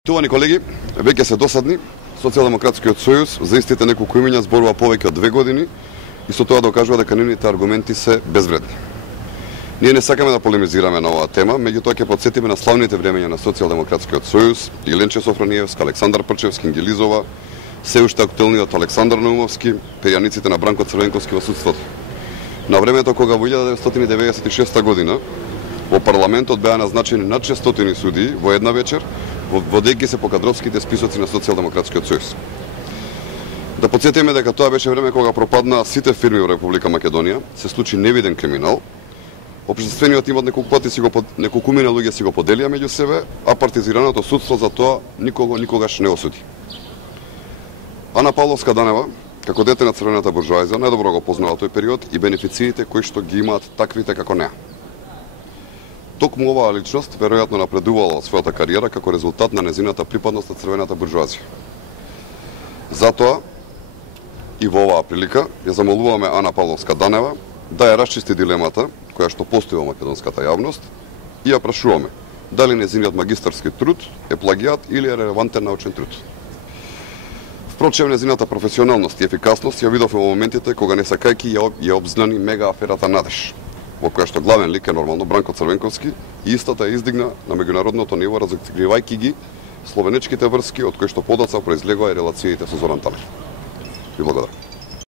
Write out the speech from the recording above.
Тувани колеги, веќе се досадни, Социјалдемократскиот сојуз за истите неколку имиња зборува повеќе од 2 години и со тоа докажува дека нивните аргументи се безвредни. Ние не сакаме да полемизираме на оваа тема, меѓутоа ќе потсетиме на славните времења на Социјалдемократскиот сојуз, Иленче Софрониевски, Александар Прчевски, Ангелизова, се уште актуелниот Александар Наумовски, перијаниците на Бранко Црвенковски во судството. На времето кога во 1996 година во парламентот беа назначени над 600 судии во една вечер, водејќи се по кадровските списоци на Социјалдемократскиот сојуз. Да потсетиме дека тоа беше време кога пропаднаа сите фирми во Република Македонија, се случи невиден криминал, општествениот имот неколкумина луѓе си го поделија меѓу себе, а партизираното судство за тоа никогаш не осуди. Ана Павловска Данева, како дете на црвената буржоазија, најдобро го познава тој период и бенефициите кои што ги имаат таквите како неа. Токму оваа личност веројатно напредувала својата кариера како резултат на незината припадност на црвената буржоазија. Затоа и во оваа прилика ја замолуваме Ана Павловска Данева да ја расчисти дилемата која што постои во македонската јавност и ја прашуваме дали незиниот магистарски труд е плагиат или е релевантен научен труд. Впрочем, незината професионалност и ефикасност ја видовме во моментите кога не сакајки ја обзнани мега аферата Надеж, во која што главен лик е нормално Бранко Црвенковски и истата ја издигна на меѓународното ниво разоткривајќи ги словенечките врски од кои што подоцна произлегоа и релациите со Зоран Талер. Ви благодарам.